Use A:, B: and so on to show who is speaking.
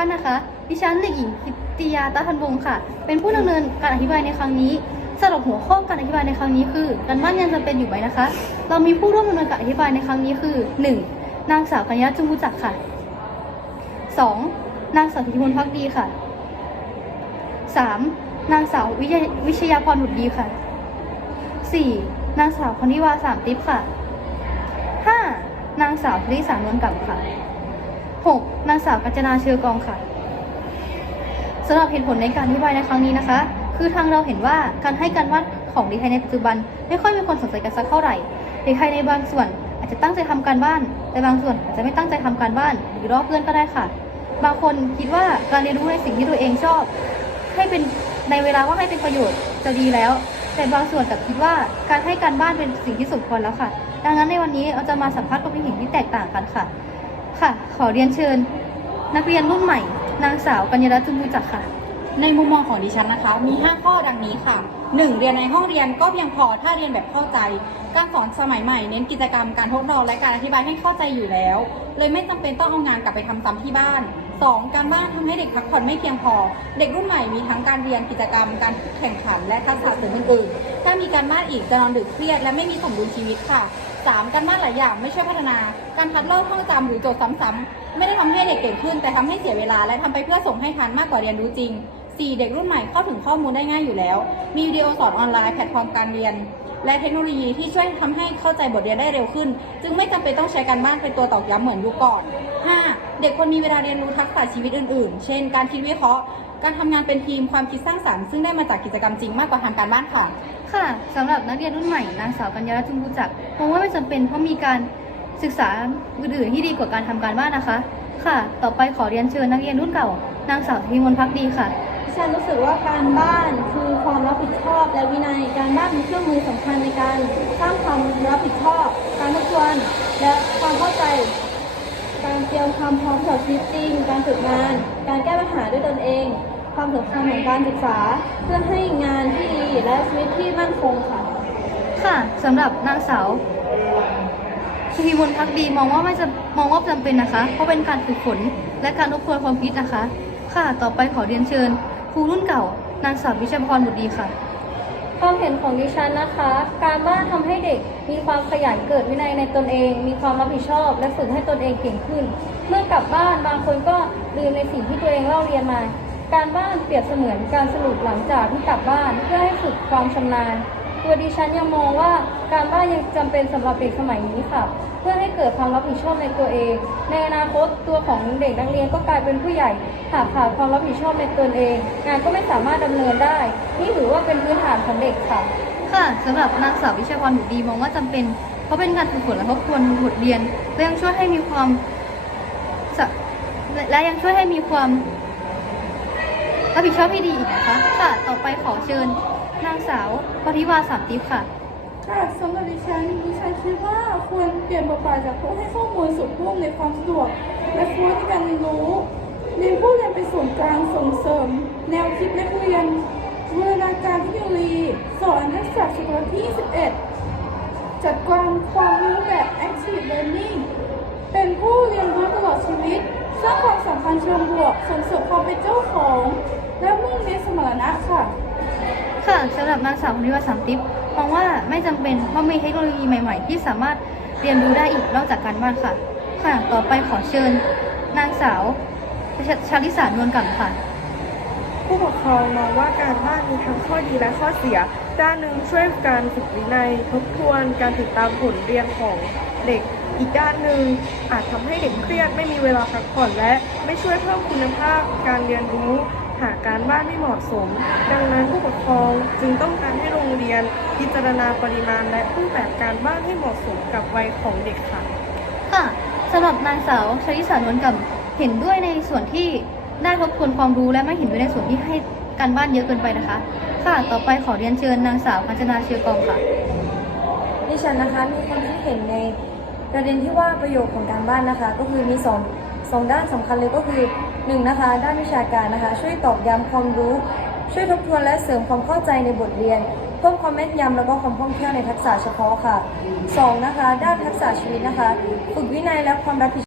A: านนะคะ ดิฉันเด็กหญิงกิติยาตาทันวงค่ะ เป็นผู้ดำเนินการอธิบายในครั้งนี้สำหรับหัวข้อการอธิบายในครั้งนี้คือการบ้านยังจำเป็นอยู่ไหมนะคะ เรามีผู้ร่วมดำเนินการอธิบายในครั้งนี้คือ 1. นางสาวกัญญาจุมบุจักค่ะ 2. นางสาวธิติมนพักดีค่ะ 3. นางสาววิชยาพรบุตรดีค่ะ 4. นางสาวพรนิวาสามติ๊บค่ะ 5. นางสาวธริสานวลกลับค่ะ 6. นางสาวกัญจนาเชือกองค่ะสำหรับเหตุผลในการอธิบายในครั้งนี้นะคะ คือทางเราเห็นว่าการให้การวาดของเด็กไทยในปัจจุบัน ไม่ค่อยมีคนสนใจกันสักเท่าไหร่เด็กไทยในบางส่วนอาจจะตั้งใจทำการบ้าน แต่บางส่วนอาจจะไม่ตั้งใจทำการบ้าน หรือรอเพื่อนก็ได้ค่ะ บางคนคิดว่าการเรียนรู้ในสิ่งที่ตัวเองชอบ ให้เป็นในเวลาว่างให้เป็นประโยชน์จะดีแล้ว แต่บางส่วนกับคิดว่าการให้การบ้านเป็นสิ่งที่สมควรแล้วค่ะ ดังนั้นในวันนี้เราจะมาสัมภาษณ์ความคิดเห็นที่แตกต่างกันค่ะ ค่ะ ขอเรียนเชิญ นักเรียนรุ่นใหม่ นางสาวกัญญารัตน์จุมบูจักค่ะ
B: ในมุมมองของดิฉันนะคะ มี 5 ข้อดังนี้ค่ะ 1. เรียนในห้องเรียนก็เพียงพอถ้าเรียนแบบเข้าใจ การสอนสมัยใหม่เน้นกิจกรรมการทดลองและการอธิบายให้เข้าใจอยู่แล้ว เลยไม่จำเป็นต้องเอางานกลับไปทำซ้ำที่บ้าน 2. การบ้านทำให้เด็กพักผ่อนไม่เพียงพอ เด็กรุ่นใหม่มีทั้งการเรียนกิจกรรม การแข่งขัน และทักษะเสริมอื่นๆถ้ามีการบ้านอีกจะนอนดึกเครียด และไม่มีสมดุลชีวิตค่ะ 3. การบ้านหลายอย่างไม่ช่วยพัฒนา การคัดลอกท่องจำหรือโจทย์ซ้ำๆไม่ได้ทำให้เด็กเก่งขึ้น แต่ทำให้เสียเวลาและทำไปเพื่อส่งให้ทันมากกว่าเรียนรู้จริง 4. เด็กรุ่นใหม่เข้าถึงข้อมูลได้ง่ายอยู่แล้ว มีวิดีโอสอนออนไลน์แพลตฟอร์มการเรียน และเทคโนโลยีที่ช่วยทำให้เข้าใจบทเรียนได้เร็วขึ้น จึงไม่จำเป็นต้องใช้การบ้านเป็นตัวตอกย้ำเหมือนยุคก่อน 5. เด็กควรมีเวลาเรียนรู้ทักษะชีวิตอื่น ๆ เช่น การคิดวิเคราะห์ การทำงานเป็นทีมความคิดสร้างสรรค์ซึ่งได้มาจากกิจกรรมจริงมากกว่าทางการบ้านค่ะ
A: ค่ะสำหรับนักเรียนรุ่นใหม่นางสาวกัญญารัตน์จุมบูจักรมองว่าไม่จำเป็นเพราะมีการศึกษาอื่นๆที่ดีกว่าการทำการบ้านนะคะ ค่ะ ต่อไปขอเรียนเชิญนักเรียนรุ่นเก่านางสาวธิมนต์พักดีค่ะ
C: ดิฉันรู้สึกว่าการบ้านคือความรับผิดชอบและวินัยการบ้านเป็นเครื่องมือสำคัญในการสร้างความรับผิดชอบ การทบทวนและความเข้าใจ การเตรียมความพร้อมสำหรับชีวิตจริง การฝึกงาน การแก้ปัญหาด้วยตนเอง ความสำคัญของการศึกษา เพื่อให้งานที่ดีและชีวิตที่มั่นคงค่ะ
A: ค่ะสำหรับนางสาวชพีมนต์พักดีมองว่าไม่จะมองว่าจำเป็นนะคะ เพราะเป็นการฝึกฝนและการทบทวนความคิดนะคะ ค่ะต่อไปขอเรียนเชิญครูรุ่นเก่านางสาววิชาพรบุตรดีค่ะ
C: ความเห็นของดิฉันนะคะ การบ้านทำให้เด็กมีความขยันเกิดวินัยในตนเอง มีความรับผิดชอบ และฝึกให้ตนเองเก่งขึ้น เมื่อกลับบ้านบางคนก็ลืมในสิ่งที่ตัวเองเล่าเรียนมา การบ้านเปรียบเสมือนการสรุปหลังจากที่กลับบ้าน เพื่อให้ฝึกความชำนาญ ตัวดิฉันยังมองว่าการบ้านยังจำเป็นสำหรับเด็กสมัยนี้ค่ะ เพื่อให้เกิดความรับผิดชอบในตัวเอง ในอนาคตตัวของเด็กนักเรียนก็กลายเป็นผู้ใหญ่หากขาดความรับผิดชอบในตนเอง งานก็ไม่สามารถดำเนินได้ นี่ถือว่าเป็นพื้นฐานของเด็กค่ะ
A: ค่ะสำหรับนางสาววิชาพรบุตรดีมองว่าจำเป็น เพราะเป็นการฝึกฝนและทบทวนบทเรียนและยังช่วยให้มีความและยังช่วยให้มีความ รับผิดชอบที่ดีอีกนะคะ ค่ะ ต่อไปขอเชิญ นางสาวปฏิวาสามทิพย์ค่ะ
D: ค่ะสำหรับดิฉันดิฉันคิดว่าควรเปลี่ยนบทบาทจากผู้ให้ข้อมูลสู่ผู้อำนความสะดวก และผู้ในการเรียนรู้เรียนผู้เรียนเป็นส่วนกลางส่งเสริม แนวคิดนักเรียนบูรณาการเทคโนโลยีสอนทักษะศตวรรษที่ 21 จัดการความรู้แบบ active learning เป็นผู้เรียนรู้ตลอดชีวิต สร้างความสัมพันธ์เชิงบวกส่งเสริมความเป็นเจ้าของ และมุ่งเน้นสมรรถนะค่ะ
A: ค่ะสำหรับนางสาวปฏิวาสามทิพย์มองว่าไม่จำเป็นเพราะมีเทคโนโลยีใหม่ ๆ ที่สามารถเรียนรู้ได้อีกนอกจากการบ้านค่ะ ค่ะ ต่อไปขอเชิญ นางสาวชชาลิสานวลกลับค่ะ
E: ผู้ปกครองมองว่าการบ้านมีทั้งข้อดีและข้อเสีย ด้านหนึ่งช่วยการฝึกวินัยทบทวนการติดตามผลเรียนของเด็ก อีกด้านหนึ่งอาจทำให้เด็กเครียดไม่มีเวลาพักผ่อนและไม่ช่วยเพิ่มคุณภาพการเรียนรู้ หาการบ้านไม่เหมาะสม ดังนั้นผู้ปกครองจึงต้องการให้โรงเรียน พิจารณาปริมาณและรูปแบบการบ้านให้เหมาะสมกับวัยของเด็กค่ะ
A: ค่ะสำหรับนางสาวชลิสานวลกับเห็นด้วยในส่วนที่ได้ทบทวนความรู้และไม่เห็นด้วยในส่วนที่ให้การบ้านเยอะเกินไปนะคะ ค่ะต่อไปขอเรียนเชิญนางสาวกัญจนาเชียร์กองค่ะ
F: ดิฉันนะคะมีความคิดเห็นในประเด็นที่ว่าประโยชน์ของการบ้านนะคะ ก็คือมีสอง สองด้านสำคัญเลยก็คือหนึ่งนะคะด้านวิชาการนะคะ ช่วยตอกย้ำความรู้ ช่วยทบทวนและเสริมความเข้าใจในบทเรียน เพิ่มความแม่นยำแล้วก็ความคล่องแคล่วในทักษะเฉพาะค่ะสองนะคะ ด้านทักษะชีวิตนะคะ ฝึกวินัยและความรับผิด